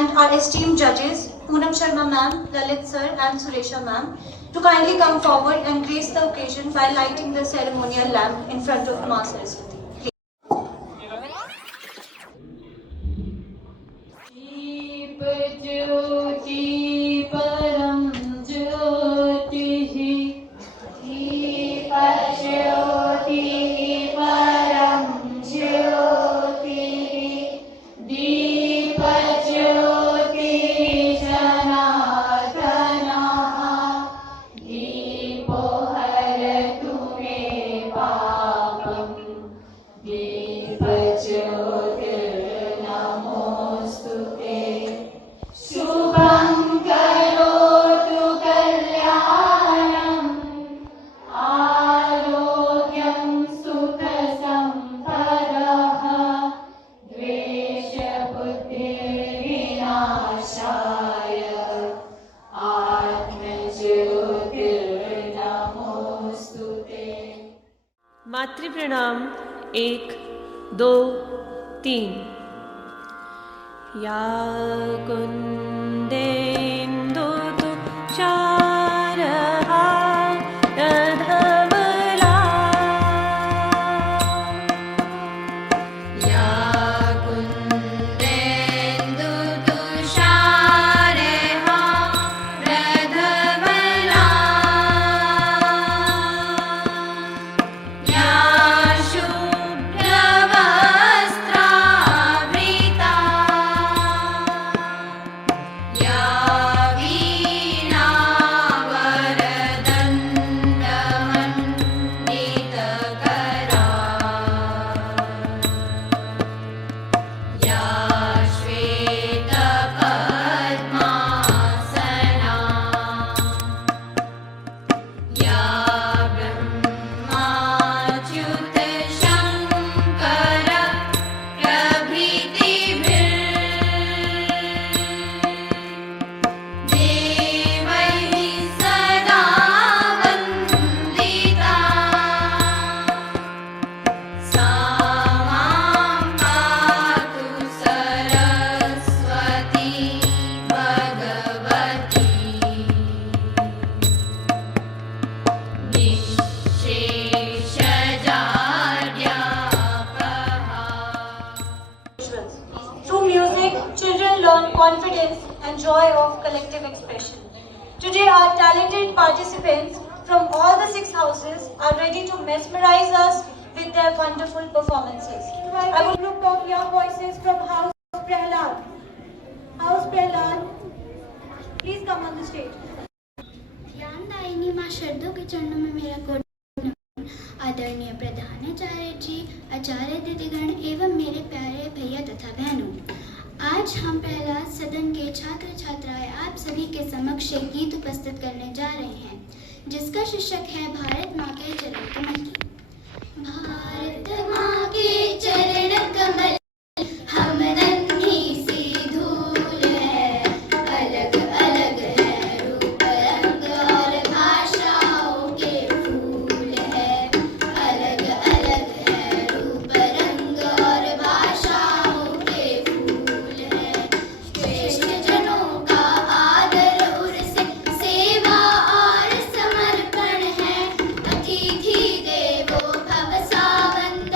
and our esteemed judges, Poonam Sharma ma'am, Lalit sir and Suresha ma'am, to kindly come forward and grace the occasion by lighting the ceremonial lamp in front of Ma Saraswati. मातृ प्रणाम 1 2 3। या कुन्देन्दु तुषारहा रधवला या कुन्देन्दु तुषारहा रधवला या शुभ्रवस्त्रावृता या वीणावरदण्डमण्डितकरा या श्वेतपद्मासना या ब्रह्माच्युतशङ्कर प्रभृतिभिर्देवैः सदा वन्दिता सा मां पातु Saraswati Bhagwati Through music, children learn confidence and joy of collective expression. Today, our talented participants from all the 6 houses are ready to mesmerize us with their wonderful performances. I will group of young voices from House Prahlad. House Prahlad, please come on the stage. ज्ञानदायिनी माँ शरदों के चरणों में मेरा कोटि नमन। आदरणीय प्रधानाचार्य जी, आचार्य दीदीगण एवं मेरे प्यारे भैया तथा बहनों, आज हम प्रहलाद सदन के छात्र छात्राएं आप सभी के समक्ष एक गीत उपस्थित करने जा रहे हैं, जिसका शीर्षक है भारत माँ के चरण कमल की। भारत माँ के चरण कमल हम नन्ही सी धूल है, अलग अलग है रूप रंग और भाषाओं के फूल है, अलग अलग है रूप रंग और भाषाओं के फूल है। श्रेष्ठ जनों का आदर उनसे सेवा और समर्पण है, अतिथि देवो भव सावंद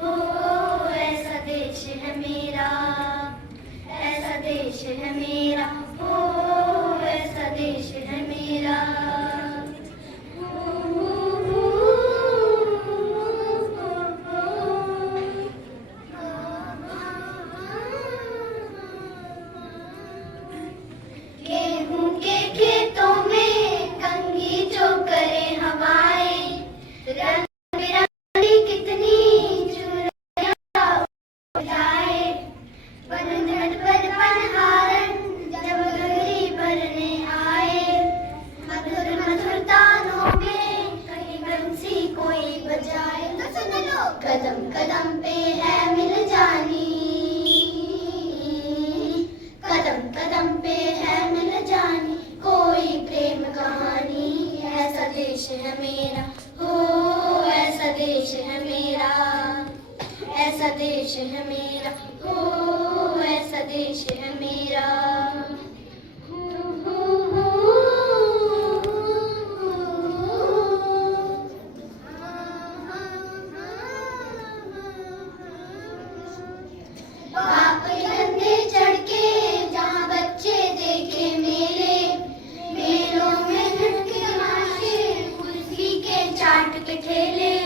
हो ऐसा देश है मेरा, ऐसा देश है मेरा, हो ऐसा देश है मेरा। गेहूं के खेतों में कंघी जो करे हवाएं, रंग बिरंगी कितनी चुनरियां उड़ाए, बनघट पर पनहारन जब गगरी भरने आए, मधुर मधुर तानों में कहीं बंसी कोई बजाए। तो सुन लो, कदम कदम पे है मिल जानी, कदम कदम पे है मिल जानी कोई प्रेम कहानी। ऐसा देश है मेरा, हो ऐसा देश है मेरा, ऐसा देश है मेरा, हो ऐसा देश है मेरा। बाप के कंधे चढ़ के जहाँ बच्चे देखे मेले, मेलों में लटके माशे कुल्फी के चाट के ठेले,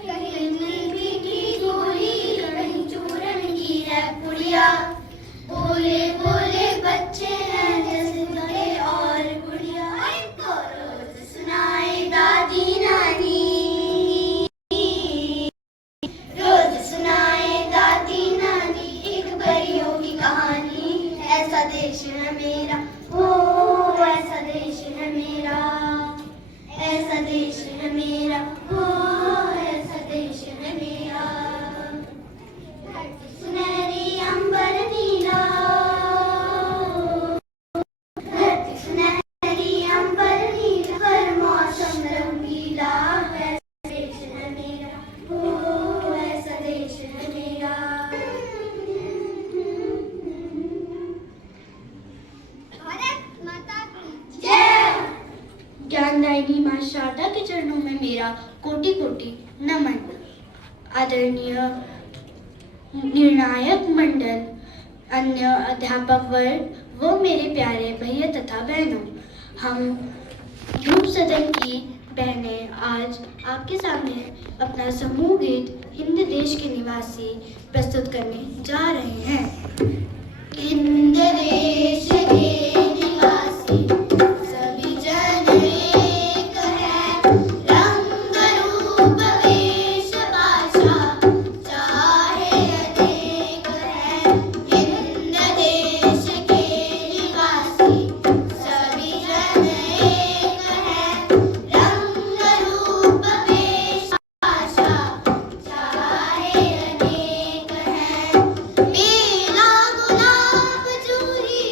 कहीं मीठी की गोली कहीं चूरन की है पुड़िया, बोले बोले बच्चे हैं जैसे बड़े और बुढ़िया। इनको रोज सुनाए दादी नानी, रोज सुनाए दादी नानी एक परियों की कहानी। ऐसा देश है मेरा, हो ऐसा देश है मेरा, ऐसा देश है मेरा, हो ऐसा देश है मेरा। धरती सुनहरी अंबर नीला, धरती सुनहरी अंबर नीला, हर मौसम रंगीला। ऐसा देश है मेरा, हो ऐसा देश है मेरा। भारत माता की जय। ज्ञानदायिनी माँ शारदा के चरणों में मेरा कोटि कोटि नमन। आदरणीय निर्णायक मंडल, अन्य अध्यापक वर्ग व मेरे प्यारे भैया तथा बहनों, हम ध्रुव सदन की बहनें आज आपके सामने अपना समूह गीत हिंद देश के निवासी प्रस्तुत करने जा रहे हैं। हिंद देश के निवासी सभी जन एक है, रंग रूप वेश भाषा चाहे अनेक है। हिंद देश के निवासी सभी जन एक है, रंग रूप वेश भाषा चाहे अनेक है। पीला गुलाब जूही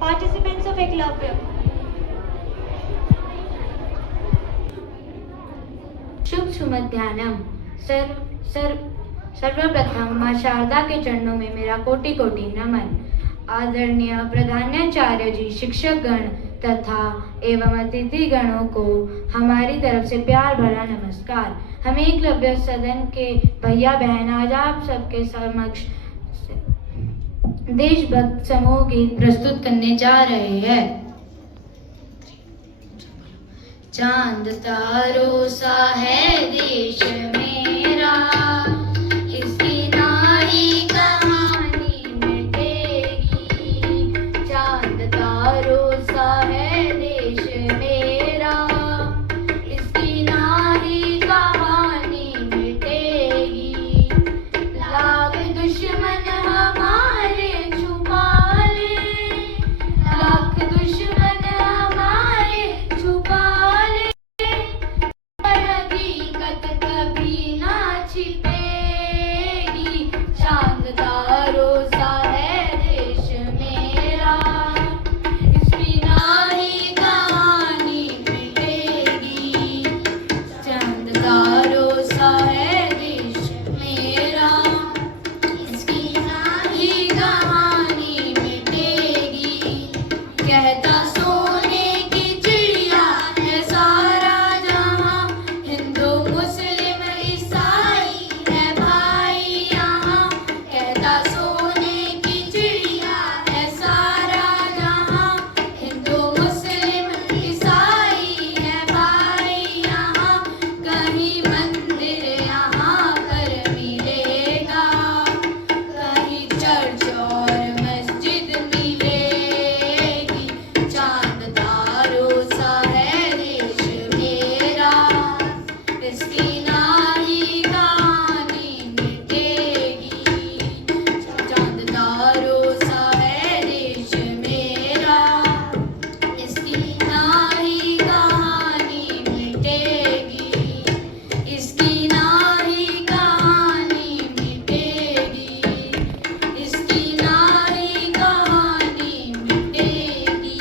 participants of Eklavya. शुभ सुमध्यानम। सर्वप्रथम माँ शारदा के चरणों में मेरा कोटि कोटि नमन। आदरणीय प्रधानाचार्य जी, शिक्षक गण तथा एवं अतिथि गणों को हमारी तरफ से प्यार भरा नमस्कार। हम एकलव्य सदन के भैया बहन आज आप सबके समक्ष देशभक्त समूह गीत प्रस्तुत करने जा रहे हैं। चांद तारों सा है देश मेरा, इसकी नारी कहानी मिटेगी। चांद तारों सा है देश मेरा, इसकी नारी कहानी मिटेगी। लाख दुश्मन हमारे छुपा ले, लाख दुश्मन हमारे छुपा ले, हकीकत कभी ना छिपेगी। चांद तारों सा है देश मेरा, इसकी नारी कहानी मिटेगी। चांद तारों सा है देश मेरा, इसकी नारी कहानी मिटेगी। कहता सोने की चिड़िया है सारा जहां, हिंदू मुस्लिम ईसाई है भाई यहाँ। कहता सोने की चिड़िया है सारा जहां, हिंदू मुस्लिम ईसाई है भाई यहाँ। कहीं मंदिर यहाँ पर मिलेगा, कहीं चर्च और मस्जिद मिलेगी। चांद तारों सा है देश मेरा, इसकी नारी कहानी मिटेगी। चांद तारों सा है देश मेरा, इसकी नारी कहानी मिटेगी। इसकी नारी कहानी मिटेगी, इसकी नारी कहानी मिटेगी,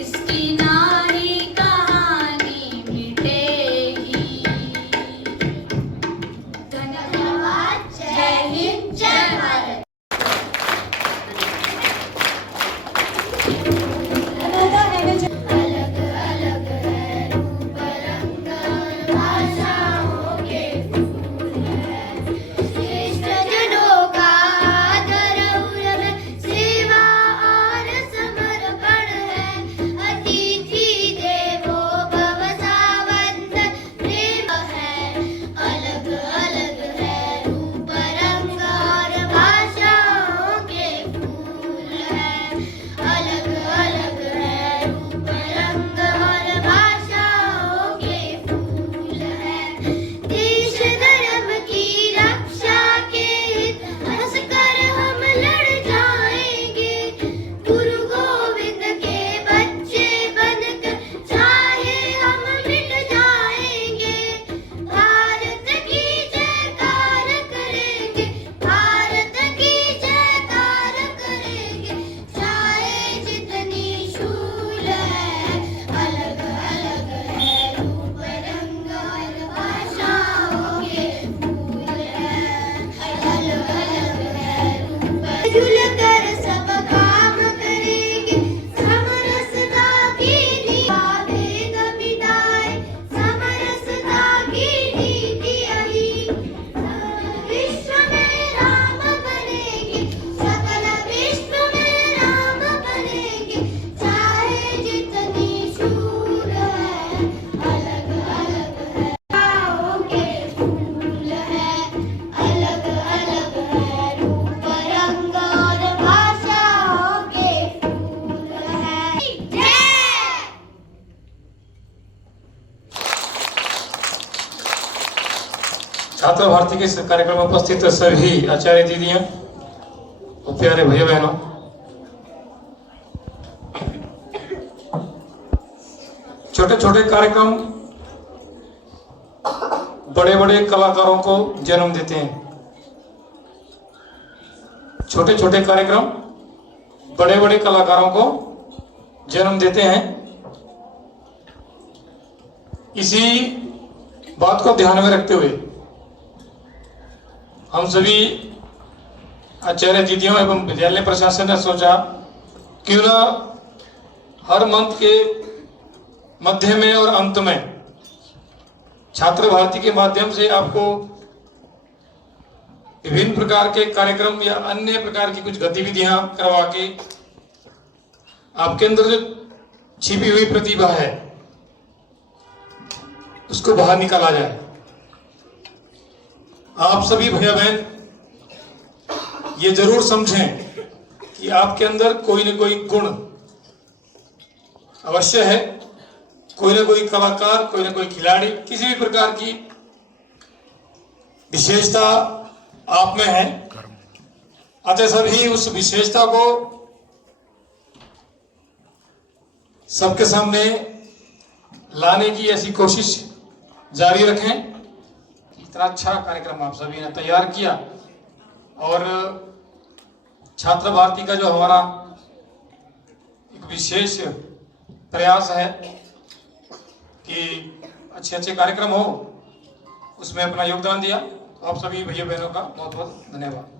इसकी नारी कहानी मिटेगी। धन्यवाद। जय हिंद, जय भारत। Another energy. अलग अलग है रूप रंग भाषाओं के फूल हैं। श्रेष्ठ जनों का आदर उन्हें सेवा और समर्पण है। अतिथि देवो भव सावंत प्रेम है। अलग अलग है रूप रंग और भाषाओं के फूल हैं। अलग अलग है रूप रंग और भाषाओं के फूल हैं। देश धर्म की रक्षा के हित हंसकर हम लड़ जाएंगे। गुरु गोविंद के बच्चे बनकर चाहे हम मिट जाएंगे। भारत की जयकार करेंगे, भारत की जयकार करेंगे, चाहे जितनी शूल है। अलग अलग है रूप रंग और भाषाओं के फूल हैं। अलग अलग है रूप जुल कर सब काम करेंगे। समरसता की नीति भेद मिटाए, समरसता की नीति यही। विश्व में राम बनेंगे, सकल विश्व में राम बनेंगे, चाहे जितनी शूल है। अलग अलग है भाषाओं के फूल हैं। अलग अलग है रूप रंग और भाषाओं के फूल हैं। जय। छात्र भारती के इस कार्यक्रम में उपस्थित सभी आचार्य दीदियां और प्यारे भैया बहनों, छोटे छोटे कार्यक्रम बड़े बड़े कलाकारों को जन्म देते हैं। छोटे छोटे कार्यक्रम बड़े बड़े कलाकारों को जन्म देते हैं। इसी बात को ध्यान में रखते हुए हम सभी आचार्य दीदियों एवं विद्यालय प्रशासन ने सोचा क्यों ना हर मंथ के मध्य में और अंत में छात्र भारती के माध्यम से आपको विभिन्न प्रकार के कार्यक्रम या अन्य प्रकार की कुछ गतिविधियां करवा के आपके अंदर जो छिपी हुई प्रतिभा है उसको बाहर निकाला जाए। आप सभी भैया बहन ये जरूर समझें कि आपके अंदर कोई न कोई गुण अवश्य है, कोई ना कोई कलाकार, कोई ना कोई खिलाड़ी, किसी भी प्रकार की विशेषता आप में है। अतः सभी उस विशेषता को सबके सामने लाने की ऐसी कोशिश जारी रखें। इतना अच्छा कार्यक्रम आप सभी ने तैयार किया और छात्र भारती का जो हमारा एक विशेष प्रयास है कि अच्छे अच्छे कार्यक्रम हो, उसमें अपना योगदान दिया। आप सभी भैया बहनों का बहुत बहुत धन्यवाद।